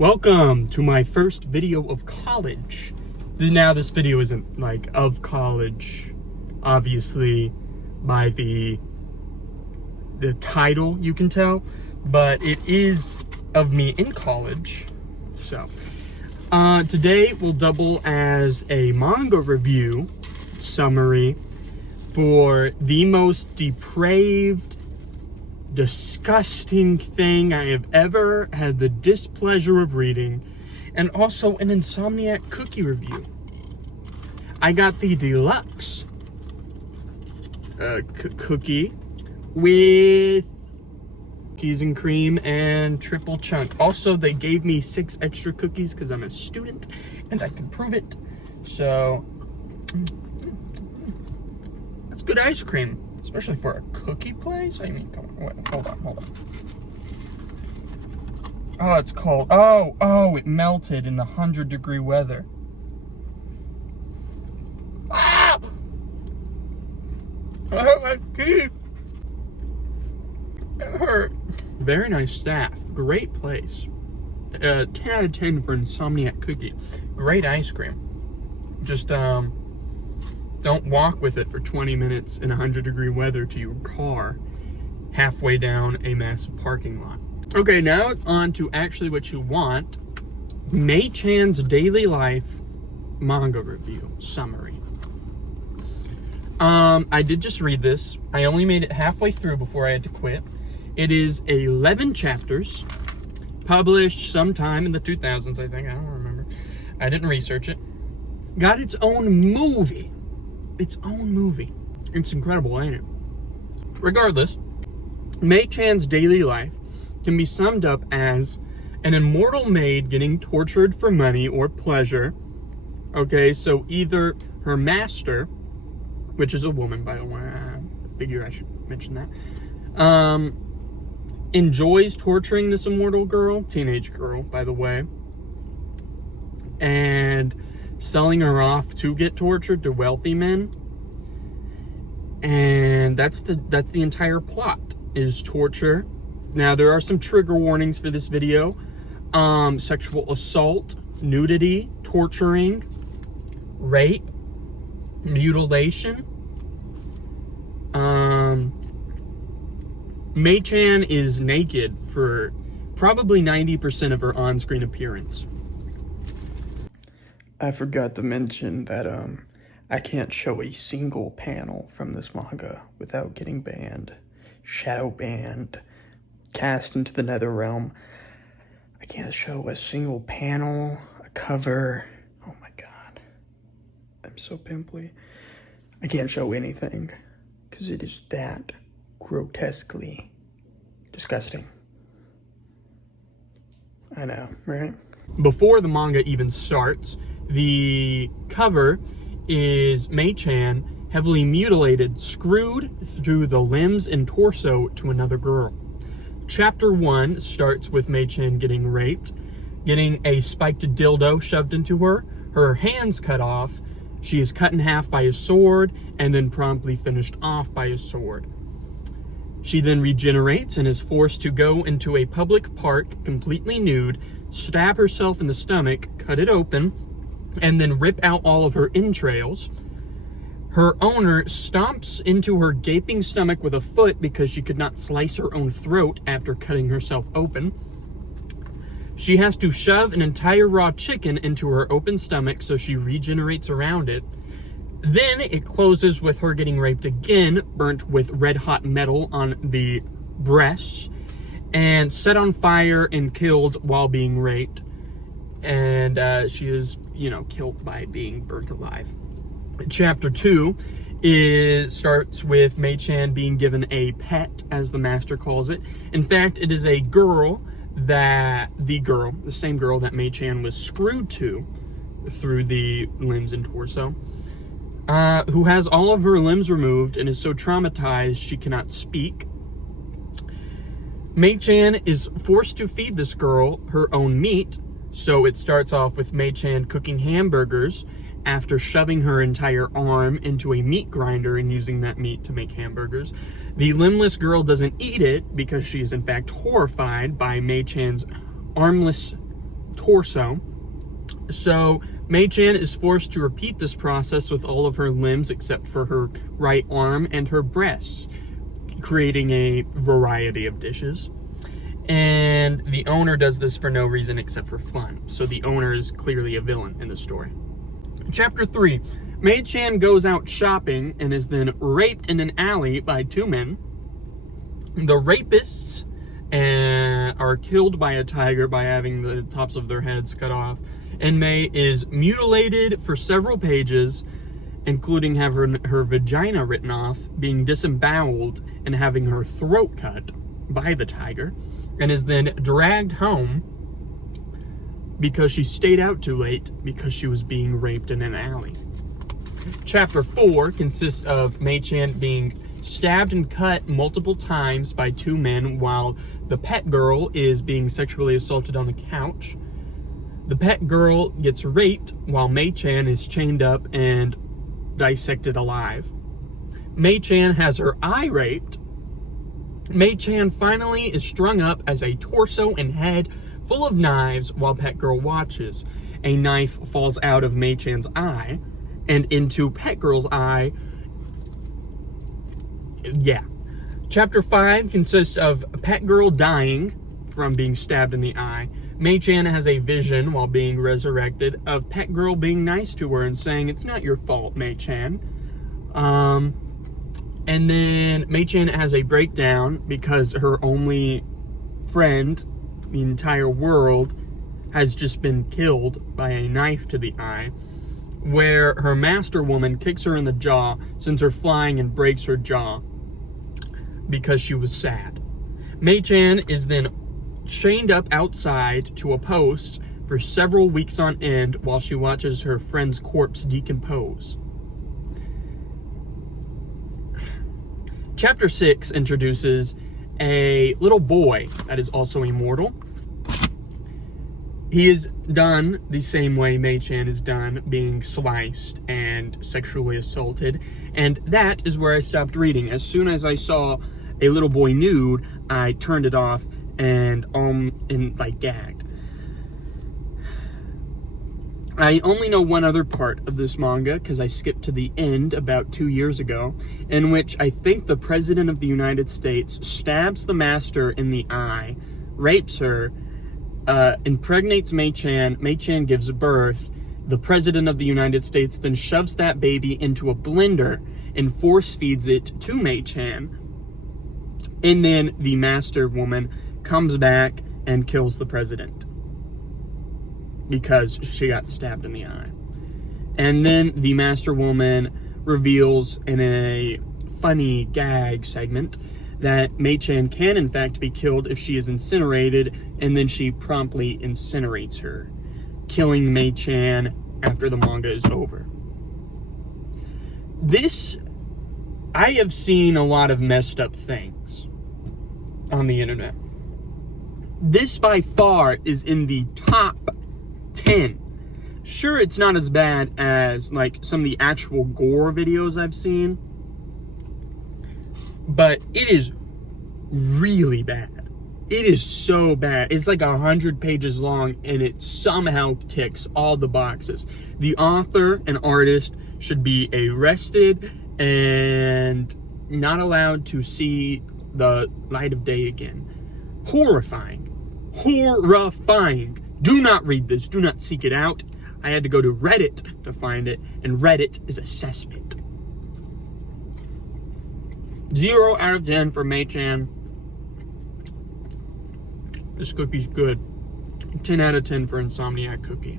Welcome to my first video of college. Now this video isn't like of college, obviously by the title you can tell, but it is of me in college. So today will double as a manga review summary for the most depraved, disgusting thing I have ever had the displeasure of reading, and also an Insomniac cookie review. I got the deluxe cookie with cookies and cream and triple chunk. Also, they gave me 6 extra cookies because I'm a student and I can prove it. So that's good ice cream. Especially for a cookie place? I mean, come on, wait, hold on. Oh, it's cold. Oh, it melted in the 100-degree weather. Ah! I hurt my teeth. It hurt. Very nice staff. Great place. 10 out of 10 for Insomniac cookie. Great ice cream. Just, don't walk with it for 20 minutes in 100-degree weather to your car halfway down a massive parking lot. Okay, now on to actually what you want. Mai-Chan's daily life manga review summary. I did just read this. I only made it halfway through before I had to quit. It is 11 chapters, published sometime in the 2000s, I think. I don't remember. I didn't research it. Got its own movie. It's incredible, ain't it? Regardless, Mai-Chan's daily life can be summed up as an immortal maid getting tortured for money or pleasure. Okay, so either her master, which is a woman, by the way, I figure I should mention that, enjoys torturing this immortal girl, teenage girl, by the way, and selling her off to get tortured to wealthy men. And that's the entire plot, is torture. Now, there are some trigger warnings for this video. Sexual assault, nudity, torturing, rape, mutilation. Mai-Chan is naked for probably 90% of her on-screen appearance. I forgot to mention that I can't show a single panel from this manga without getting banned, shadow banned, cast into the nether realm. I can't show a single panel, a cover. Oh my god, I'm so pimply. I can't show anything because it is that grotesquely disgusting. I know, right? Before the manga even starts, the cover is Mai-Chan heavily mutilated, screwed through the limbs and torso to another girl. Chapter 1 starts with Mai-Chan getting raped, getting a spiked dildo shoved into her hands cut off, she is cut in half by a sword, and then promptly finished off by a sword. She then regenerates and is forced to go into a public park completely nude, stab herself in the stomach, cut it open, and then rip out all of her entrails. Her owner stomps into her gaping stomach with a foot because she could not slice her own throat after cutting herself open. She has to shove an entire raw chicken into her open stomach so she regenerates around it. Then it closes with her getting raped again, burnt with red hot metal on the breasts, and set on fire and killed while being raped. And she is, killed by being burnt alive. Chapter 2 starts with Mai-Chan being given a pet, as the master calls it. In fact, it is a girl the same girl that Mai-Chan was screwed to through the limbs and torso, who has all of her limbs removed and is so traumatized she cannot speak. Mai-Chan is forced to feed this girl her own meat, so it starts off with Mai-Chan cooking hamburgers after shoving her entire arm into a meat grinder and using that meat to make hamburgers. The limbless girl doesn't eat it because she is in fact horrified by Mai-Chan's armless torso. So Mai-Chan is forced to repeat this process with all of her limbs except for her right arm and her breasts, creating a variety of dishes. And the owner does this for no reason except for fun. So the owner is clearly a villain in the story. Chapter 3. Mai-Chan goes out shopping and is then raped in an alley by two men. The rapists are killed by a tiger by having the tops of their heads cut off. And Mai is mutilated for several pages, including having her vagina written off, being disemboweled, and having her throat cut by the tiger, and is then dragged home because she stayed out too late because she was being raped in an alley. Chapter 4 consists of Mai-Chan being stabbed and cut multiple times by two men while the pet girl is being sexually assaulted on the couch. The pet girl gets raped while Mai-Chan is chained up and dissected alive. Mai-Chan has her eye raped. Mai-Chan finally is strung up as a torso and head full of knives while pet girl watches. A knife falls out of Mai-Chan's eye and into pet girl's eye. Yeah. Chapter 5 consists of pet girl dying from being stabbed in the eye. Mai-Chan has a vision while being resurrected of pet girl being nice to her and saying, "It's not your fault, Mai-Chan." And then Mai-Chan has a breakdown because her only friend, the entire world, has just been killed by a knife to the eye, where her master woman kicks her in the jaw, sends her flying and breaks her jaw because she was sad. Mai-Chan is then chained up outside to a post for several weeks on end while she watches her friend's corpse decompose. Chapter 6 introduces a little boy that is also immortal. He is done the same way Mai-Chan is done, being sliced and sexually assaulted, and that is where I stopped reading. As soon as I saw a little boy nude, I turned it off and gagged. I only know one other part of this manga because I skipped to the end about 2 years ago, in which I think the President of the United States stabs the master in the eye, rapes her, impregnates Mai-Chan. Mai-Chan gives birth. The President of the United States then shoves that baby into a blender and force feeds it to Mai-Chan. And then the master woman comes back and kills the president because she got stabbed in the eye. And then the master woman reveals in a funny gag segment that Mai-Chan can in fact be killed if she is incinerated, and then she promptly incinerates her, killing Mai-Chan after the manga is over. I have seen a lot of messed up things on the internet. This by far is in the top 10. Sure, it's not as bad as like some of the actual gore videos I've seen, but it is really bad. It is so bad. It's like 100 pages long, and it somehow ticks all the boxes. The author and artist should be arrested and not allowed to see the light of day again. Horrifying. Horrifying. Do not read this. Do not seek it out. I had to go to Reddit to find it, and Reddit is a cesspit. 0 out of 10 for Mai-Chan. This cookie's good. 10 out of 10 for Insomniac Cookie.